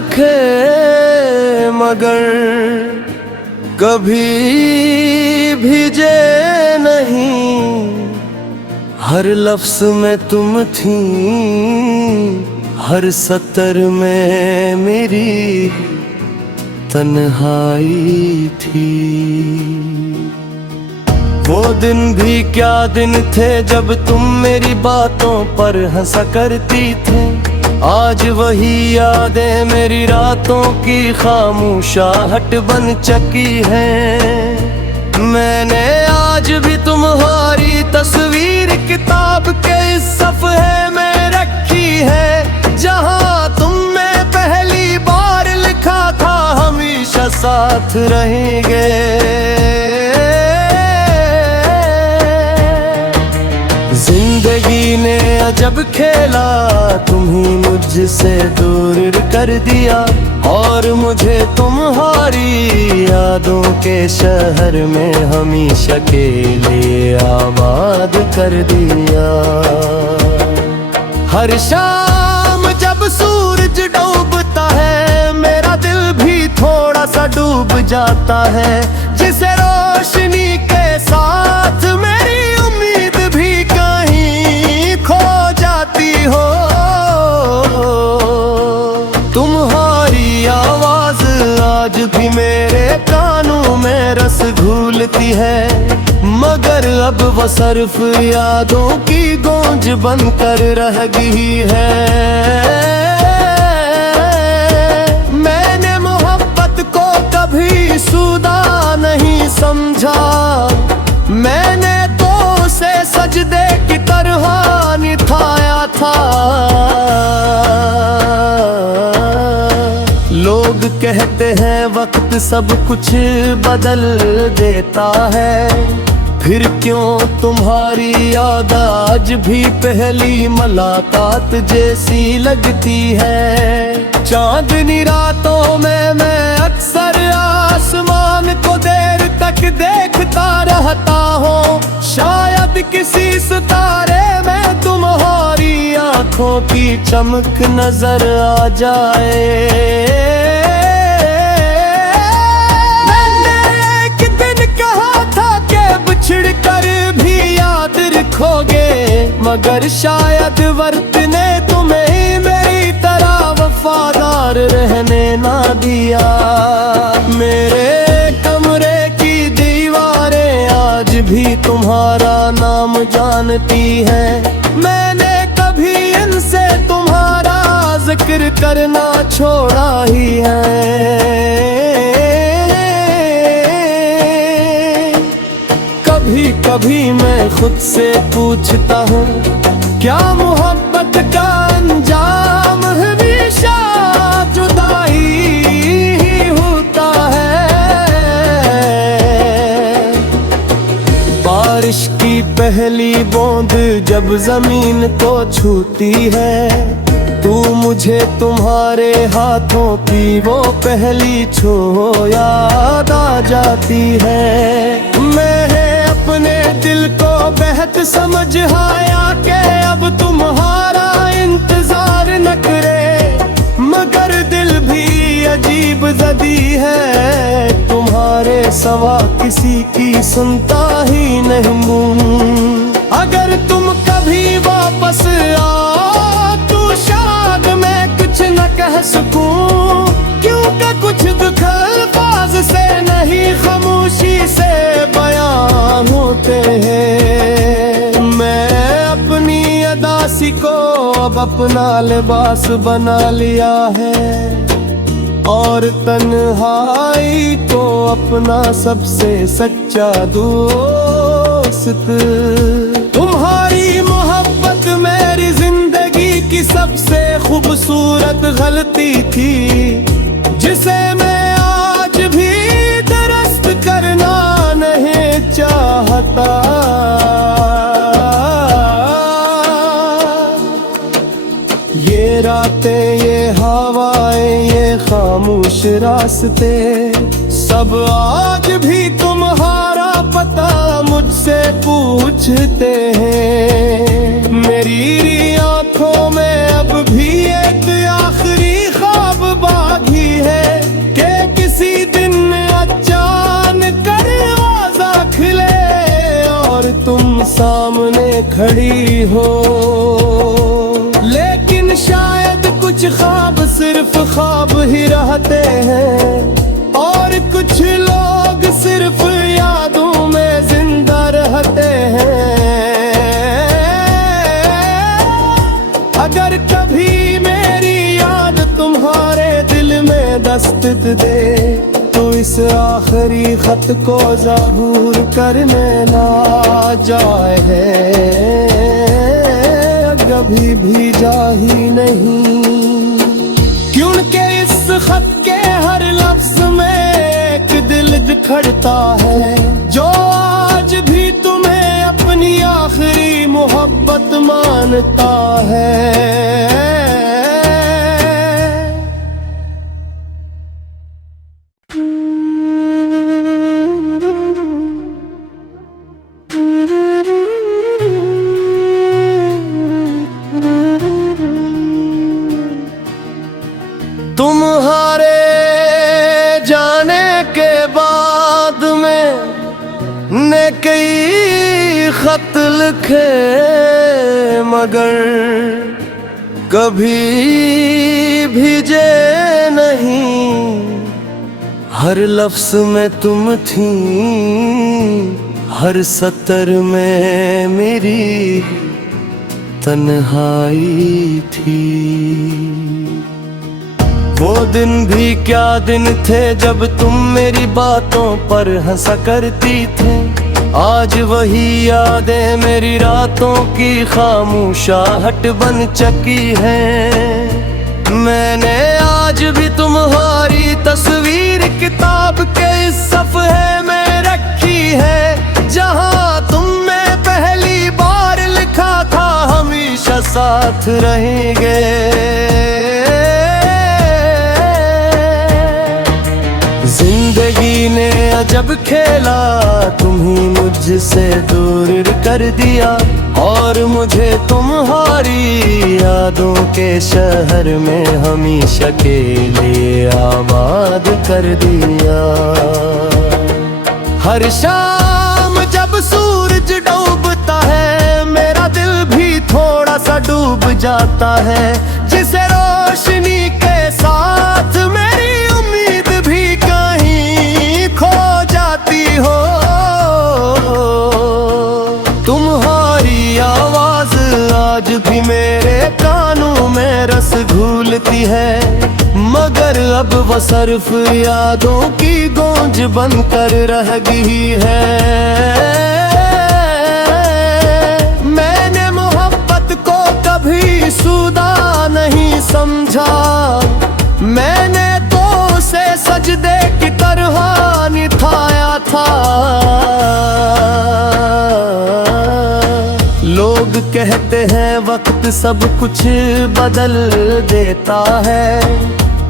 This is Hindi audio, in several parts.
लिखे मगर कभी भीजे नहीं, हर लफ्ज़ में तुम थी, हर सतर में मेरी तन्हाई थी। वो दिन भी क्या दिन थे जब तुम मेरी बातों पर हंसा करती थे। आज वही यादें मेरी रातों की खामोशाहट बन चुकी हैं। मैंने आज भी तुम्हारी तस्वीर किताब के इस सफ़े में रखी है, जहां तुमने पहली बार लिखा था हमेशा साथ रहेंगे। जिंदगी ने अजब खेला, तुम्ही मुझसे दूर कर दिया और मुझे तुम्हारी यादों के शहर में हमेशा के लिए आबाद कर दिया। हर शाम जब सूरज डूबता है मेरा दिल भी थोड़ा सा डूब जाता है। जिसे रोशनी के साथ मेरी उम्मीद भी कहीं खो जाती हो। तुम्हारी आवाज आज भी मेरे कानों में रस घूलती है, मगर अब वो सिर्फ यादों की गूंज बनकर रह गई है। मैंने मोहब्बत को कभी सुदा नहीं समझा, मैंने तो उसे सजदे की तरह निभाया था। लोग कहते हैं वक्त सब कुछ बदल देता है, फिर क्यों तुम्हारी याद आज भी पहली मुलाकात जैसी लगती है। चांदनी रातों में मैं अक्सर आसमान को देर तक देखता रहता हूँ, शायद किसी सितारे में तुम्हारी आंखों की चमक नजर आ जाए। छिड़कर भी याद रखोगे, मगर शायद वर्तने तुम्हें मेरी तरह वफादार रहने ना दिया। मेरे कमरे की दीवारें आज भी तुम्हारा नाम जानती हैं। मैंने कभी इनसे तुम्हारा जिक्र करना छोड़ा ही है। कभी मैं खुद से पूछता हूँ, क्या मोहब्बत का अंजाम हमेशा जुदाई ही होता है। बारिश की पहली बूंद जब जमीन को छूती है, तू मुझे तुम्हारे हाथों की वो पहली छू याद आ जाती है। मैं अपने दिल को बेहद समझ आया कि अब तुम्हारा इंतजार न करे, मगर दिल भी अजीब जदी है, तुम्हारे सवा किसी की सुनता ही नहीं। अगर तुम कभी वापस आओ तो शायद मैं कुछ न कह सकूं, क्योंकि कुछ दुख अल्फाज से नहीं खामोशी से बयां होते हैं। मैं अपनी अदासी को अब अपना लिबास बना लिया है और तन्हाई को अपना सबसे सच्चा दोस्त। तुम्हारी मोहब्बत मेरी जिंदगी की सबसे खूबसूरत गलती थी, जिसे मैं आज भी दुरुस्त करना नहीं चाहता। ये रातें, ये हवाएं, ये खामोश रास्ते, सब आज भी तुम्हारा पता मुझसे पूछते हैं। मेरी आंखों में अब भी एक आखिरी ख्वाब बाकी सामने खड़ी हो। लेकिन शायद कुछ ख्वाब सिर्फ ख्वाब ही रहते हैं, और कुछ लोग सिर्फ यादों में जिंदा रहते हैं। अगर कभी मेरी याद तुम्हारे दिल में दस्तक दे, तो इस आखिरी खत को ज़बूर करने ना जाए है, कभी भी जा ही नहीं। क्योंकि इस खत के हर लफ्ज में एक दिल बिखरता है, जो आज भी तुम्हें अपनी आखिरी मोहब्बत मानता है। तुम्हारे जाने के बाद मैंने कई खत लिखे, मगर कभी भेजे नहीं। हर लफ्ज में तुम थी, हर सतर में मेरी तन्हाई थी। वो दिन भी क्या दिन थे जब तुम मेरी बातों पर हंसा करती थे। आज वही यादें मेरी रातों की खामोशाहट बन चुकी हैं। मैंने आज भी तुम्हारी तस्वीर किताब के इस सफ़े में रखी है, जहां तुमने पहली बार लिखा था हमेशा साथ रहेंगे। जिंदगी ने अजब खेला, तुम्ही मुझसे दूर कर दिया, और मुझे तुम्हारी यादों के शहर में हमेशा के लिए आबाद कर दिया। हर शाम जब सूरज डूबता है, मेरा दिल भी थोड़ा सा डूब जाता है। जिसे रोशनी के साथ मेरी उम्मीद भी कहीं खो जाती हो। तुम्हारी आवाज आज भी मेरे कानों में रस घूलती है, मगर अब वो सिर्फ यादों की गूंज बनकर रह गई है। मैंने मोहब्बत को कभी सुदा नहीं समझा, मैंने तो उसे सजदे की तरह निभाया था। लोग कहते हैं वक्त सब कुछ बदल देता है,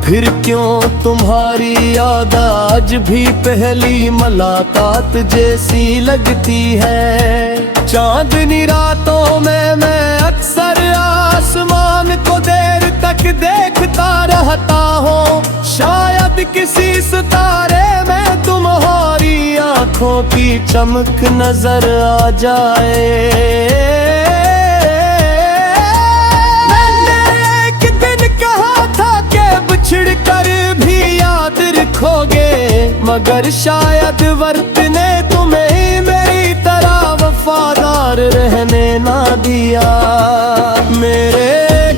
फिर क्यों तुम्हारी याद आज भी पहली मुलाकात जैसी लगती है। चांदनी रातों में मैं अक्सर आसमान को देर तक देखता रहता हूँ, शायद किसी सितारे में तुम्हारी आँखों की चमक नजर आ जाए। बिछड़ कर भी याद रखोगे, मगर शायद वक्त ने तुम्हें मेरी तरह वफादार रहने ना दिया। मेरे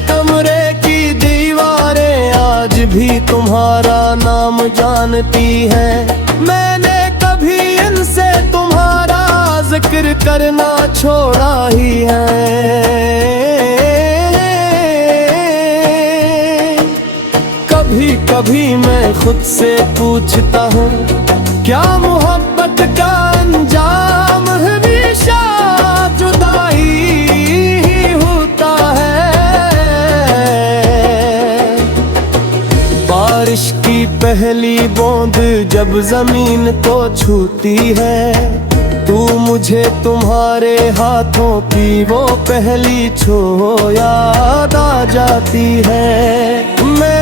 कमरे की दीवारें आज भी तुम्हारा नाम जानती हैं, मैंने कभी इनसे तुम्हारा जिक्र करना छोड़ा ही है। कभी कभी मैं खुद से पूछता हूँ, क्या मोहब्बत का अंजाम हमेशा जुदाई ही होता है। बारिश की पहली बूंद जब जमीन को छूती है, तू मुझे तुम्हारे हाथों की वो पहली छू याद आ जाती है। मैं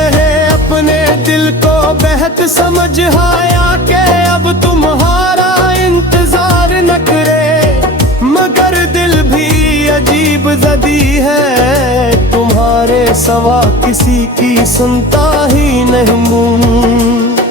अपने दिल को बेहद समझ आया कि अब तुम्हारा इंतजार न करे, मगर दिल बड़ी अजीब जदी है, तुम्हारे सवा किसी की सुनता ही नहीं।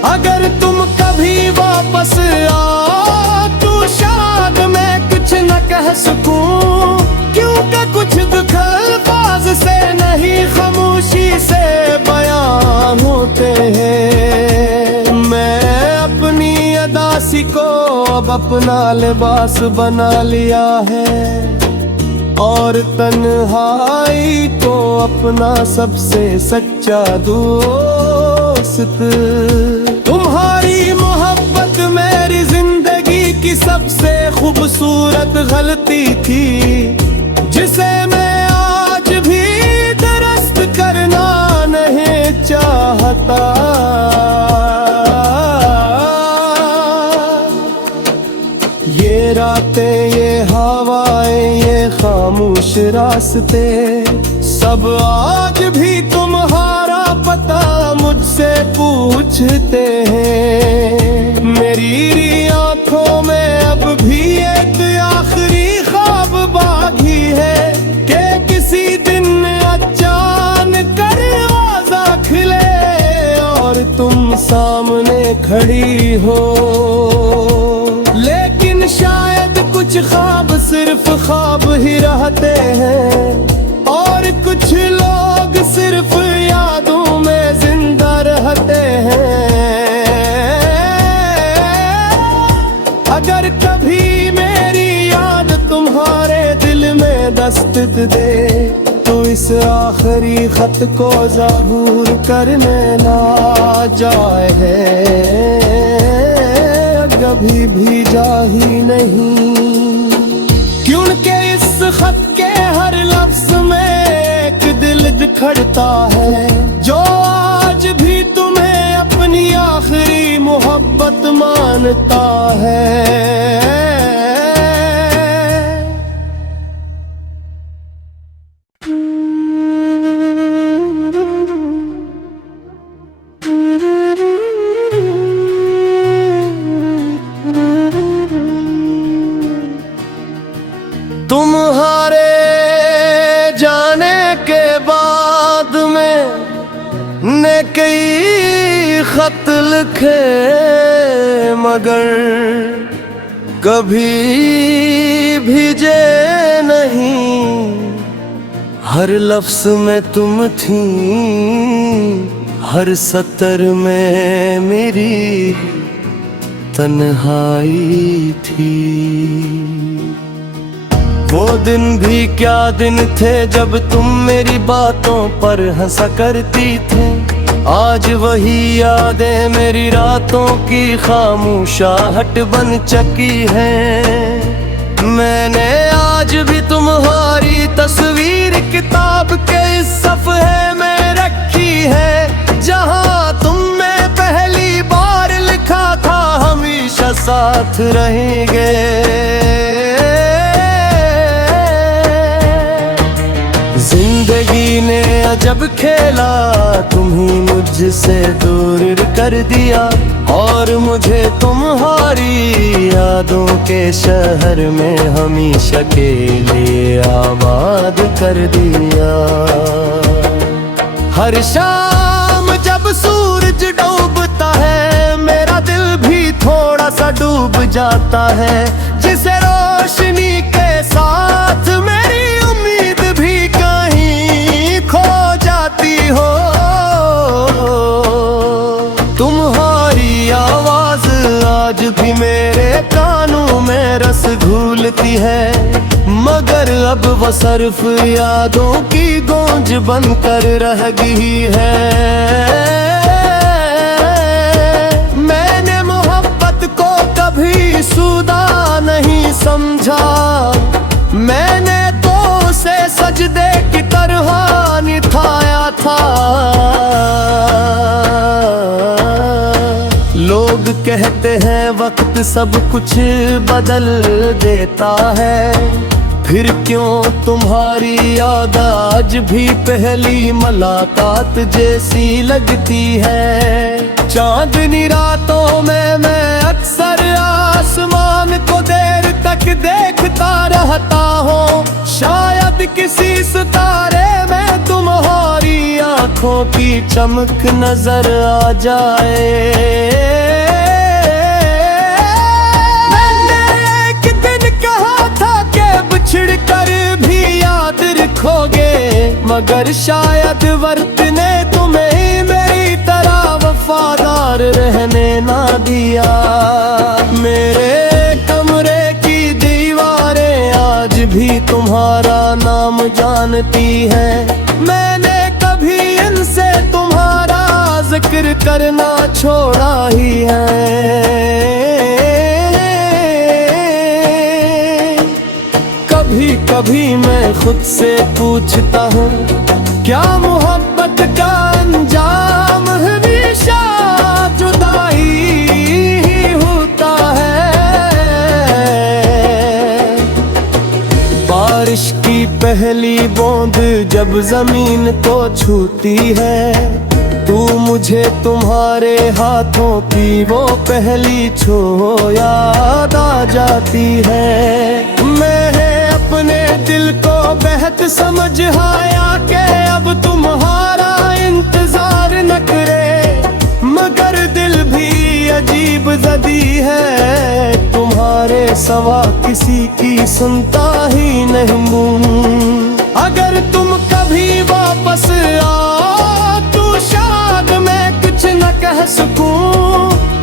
अगर तुम कभी वापस आओ तो शायद मैं कुछ न कह सकूं, क्योंकि कुछ दुख अल्फाज से नहीं खामोशी से बयान होते हैं। मैं अपनी अदासी को अब अपना लिबास बना लिया है, और तन्हाई को अपना सबसे सच्चा दोस्त। तुम्हारी मोहब्बत मेरी जिंदगी की सबसे खूबसूरत गलती थी, जिसे मैं आज भी दुरुस्त करना नहीं चाहता। ये रातें, ये हवाएं, ये खामोश रास्ते, सब आज भी तुम्हारा पता मुझसे पूछते हैं। मेरी आंखों में अब भी एक आखिरी ख्वाब बाकी है, कि किसी दिन अचानक दरवाजा खिले और तुम सामने खड़ी हो। लेकिन शायद कुछ ख्वाब सिर्फ ख्वाब ही रहते हैं, और कुछ लोग सिर्फ यादों में जिंदा रहते हैं। अगर कभी मेरी याद तुम्हारे दिल में दस्तक दे, तो इस आखिरी खत को ज़बूर करने ना जाए, कभी भी जा ही नहीं। क्योंकि इस खत के हर लफ्ज में एक दिल बिखरता है, जो आज भी तुम्हें अपनी आखिरी मोहब्बत मानता है। तुम्हारे जाने के बाद मैंने कई खत लिखे, मगर कभी भेजे नहीं। हर लफ्ज में तुम थी, हर सतर में मेरी तन्हाई थी। वो दिन भी क्या दिन थे जब तुम मेरी बातों पर हंसा करती थे। आज वही यादें मेरी रातों की खामोशाहट बन चुकी हैं। मैंने आज भी तुम्हारी तस्वीर किताब के इस सफ़े में रखी है, जहां तुमने पहली बार लिखा था हमेशा साथ रहेंगे। जिंदगी ने अजब खेला, तुम्ही मुझसे दूर कर दिया, और मुझे तुम्हारी यादों के शहर में हमेशा के लिए आबाद कर दिया। हर शाम जब सूरज डूबता है, मेरा दिल भी थोड़ा सा डूब जाता है। जिसे रोशनी के साथ मेरी उम्मीद भी कहीं खो जाती हो। तुम्हारी आवाज आज भी मेरे कानों में रस घूलती है, मगर अब वो सिर्फ यादों की गूंज बनकर रह गई है। मैंने मोहब्बत को कभी सुदा नहीं समझा, मैंने तो उसे सजदे की तरह निभाया था। लोग कहते हैं वक्त सब कुछ बदल देता है, फिर क्यों तुम्हारी याद आज भी पहली मुलाकात जैसी लगती है। चांदनी रातों में मैं अक्सर आसमान को देर तक देखता रहता हूँ, शायद किसी सितारे में तुम्हारी आंखों की चमक नजर आ जाए। मैंने एक दिन कहा था कि बिछड़ कर भी याद रखोगे, मगर शायद वर्तने तुम्हें मेरी तरह वफादार रहने ना दिया। मेरे कमरे की दीवारें आज भी तुम्हारा नाम जानती हैं, मैंने कभी इनसे तुम्हारा जिक्र करना छोड़ा ही है। कभी कभी मैं खुद से पूछता हूँ, क्या मोहब्बत का अंजाम हमेशा जुदाई ही होता है। बारिश की पहली बूंद जब जमीन को छूती है, तू मुझे तुम्हारे हाथों की वो पहली छो याद आ जाती है। मैंने अपने दिल को बेहद समझ आया कि अब तुम्हारा इंतजार न करे, मगर दिल भी अजीब जदी है, तुम्हारे सवा किसी की सुनता ही नहीं। अगर तुम कभी वापस आओ तो शायद मैं कुछ न कह सकूं,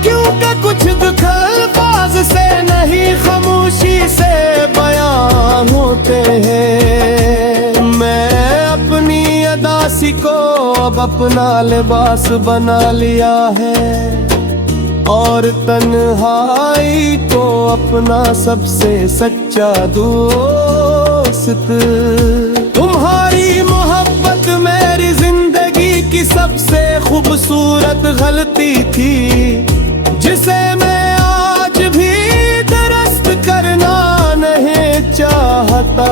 क्योंकि कुछ दुख अल्फाज से नहीं खामोशी से बयां होते हैं। मैं अपनी अदासी को अब अपना लिबास बना लिया है, और तन्हाई को अपना सबसे सच्चा दोस्त। तुम्हारी मोहब्बत मेरी जिंदगी की सबसे खूबसूरत गलती थी, जिसे मैं आज भी दुरुस्त करना नहीं चाहता।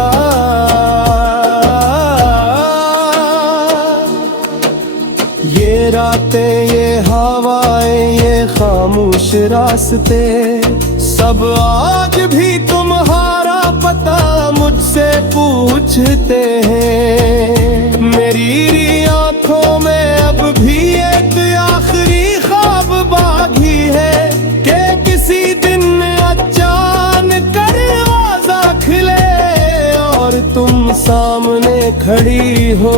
ये रातें, ये हवाएं, ये खामोश रास्ते, सब आज भी तुम्हारा पता मुझसे पूछते हैं। मेरी आंखों में अब भी एक आखिरी ख्वाब बाकी है कि किसी दिन अचानक दरवाजा खुले और तुम सामने खड़ी हो।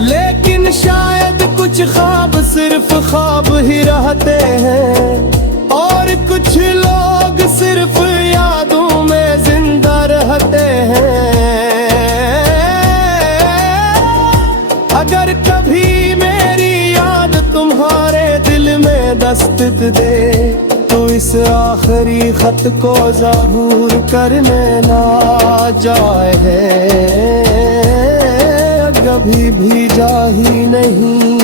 लेकिन शायद कुछ ख्वाब सिर्फ ख्वाब ही रहते हैं, और कुछ लोग सिर्फ यादों में जिंदा रहते हैं। अगर कभी मेरी याद तुम्हारे दिल में दस्तक दे, तो इस आखिरी खत को ज़बूर करने ना जाए, कभी भी जा ही नहीं।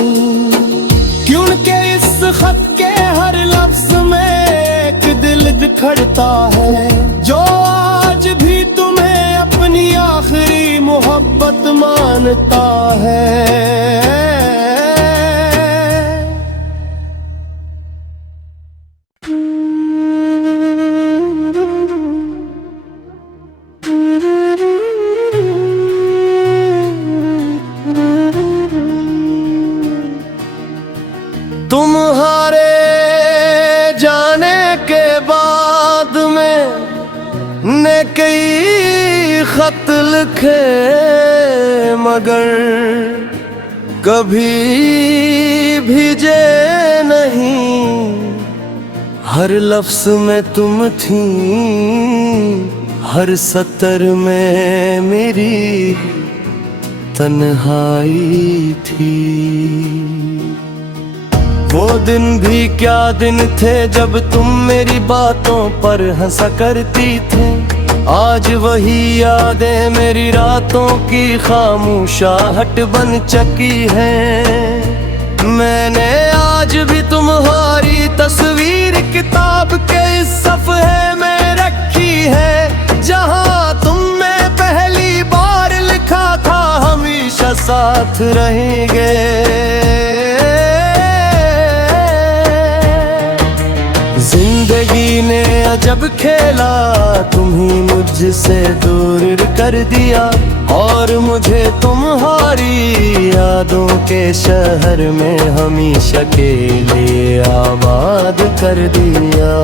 क्योंकि इस खत के हर लफ्ज में एक दिल बिखरता है, जो आज भी तुम्हें अपनी आखिरी मोहब्बत मानता है। तुम्हारे जाने के बाद मैंने कई खत लिखे, मगर कभी भेजे नहीं। हर लफ्ज में तुम थी, हर सतर में मेरी तन्हाई थी। वो दिन भी क्या दिन थे जब तुम मेरी बातों पर हंसा करती थे। आज वही यादें मेरी रातों की खामोशाहट बन चुकी हैं। मैंने आज भी तुम्हारी तस्वीर किताब के इस सफ़े में रखी है, जहां तुमने पहली बार लिखा था हमेशा साथ रहेंगे। जिंदगी जब खेला तुम्ही मुझसे दूर कर दिया, और मुझे तुम्हारी यादों के शहर में हमेशा के लिए आबाद कर दिया।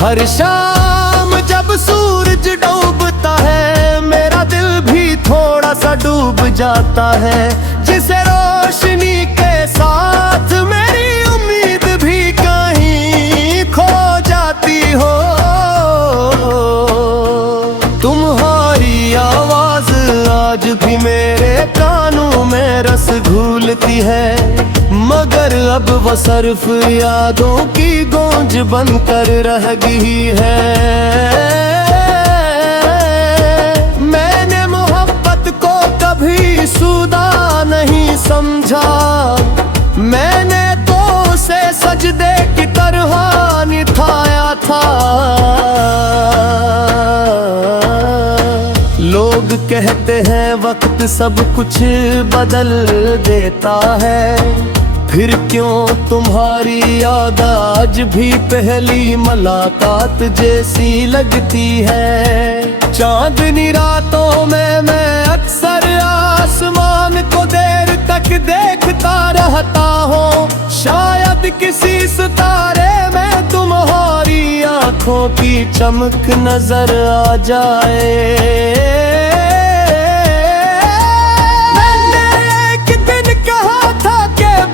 हर शाम जब सूरज डूबता है मेरा दिल भी थोड़ा सा डूब जाता है, जिसे रोशनी के साथ मेरी उम्मीद भी कहीं खो जाती हो। तुम्हारी आवाज आज भी मेरे कानों में रस घूलती है, मगर अब वो सिर्फ यादों की गूंज बनकर रह गई है। मैंने मोहब्बत को कभी सुदा नहीं समझा, मैंने तो उसे सजदे की तरह निभाया था। लोग कहते हैं वक्त सब कुछ बदल देता है, फिर क्यों तुम्हारी याद आज भी पहली मुलाकात जैसी लगती है। चांदनी रातों में मैं अक्सर आसमान को देर तक देखता रहता हूँ, शायद किसी सितारे में तुम्हारी आंखों की चमक नजर आ जाए।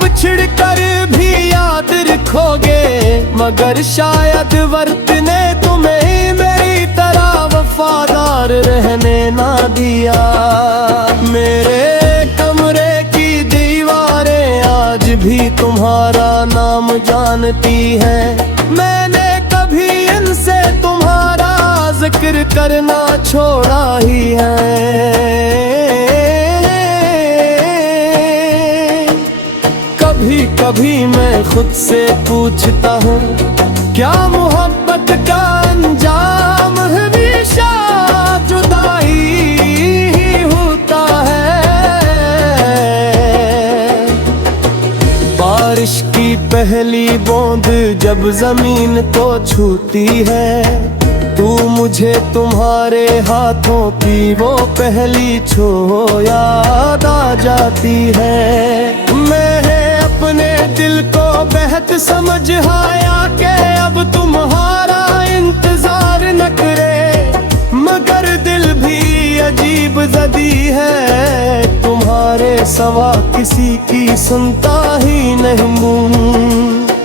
बिछड़ कर भी याद रखोगे, मगर शायद वक्त ने तुम्हें मेरी तरह वफादार रहने ना दिया। मेरे कमरे की दीवारें आज भी तुम्हारा नाम जानती हैं, मैंने कभी इनसे तुम्हारा जिक्र करना छोड़ा ही है। कभी कभी मैं खुद से पूछता हूँ, क्या मोहब्बत का अंजाम हमेशा जुदाई ही होता है। बारिश की पहली बूंद जब जमीन को छूती है, तू मुझे तुम्हारे हाथों की वो पहली छू याद आ जाती है। मैं अपने दिल को बेहद समझ आया कि अब तुम्हारा इंतजार न करे, मगर दिल भी अजीब जदी है, तुम्हारे सवा किसी की सुनता ही नहीं।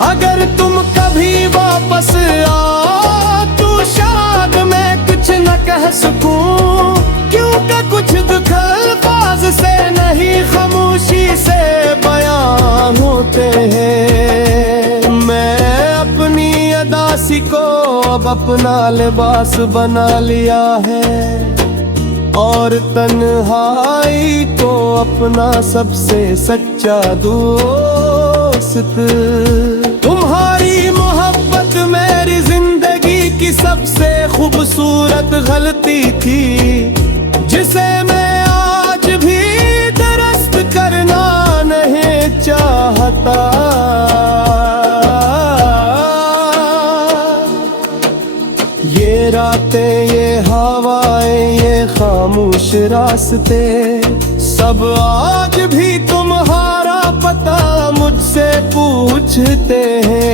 अगर तुम कभी वापस आओ तो शायद मैं कुछ न कह सकूं, क्योंकि कुछ दुख अल्फाज से नहीं खामोशी से बयां होते हैं। मैं अपनी अदासी को अब अपना लिबास बना लिया है, और तन्हाई को अपना सबसे सच्चा दोस्त। तुम्हारी मोहब्बत मेरी जिंदगी की सबसे खूबसूरत गलती थी, जिसे मैं आज भी दुरुस्त करना नहीं चाहता। ये रातें, ये हवाएं, ये खामोश रास्ते, सब आज भी तुम्हारा पता मुझसे पूछते हैं।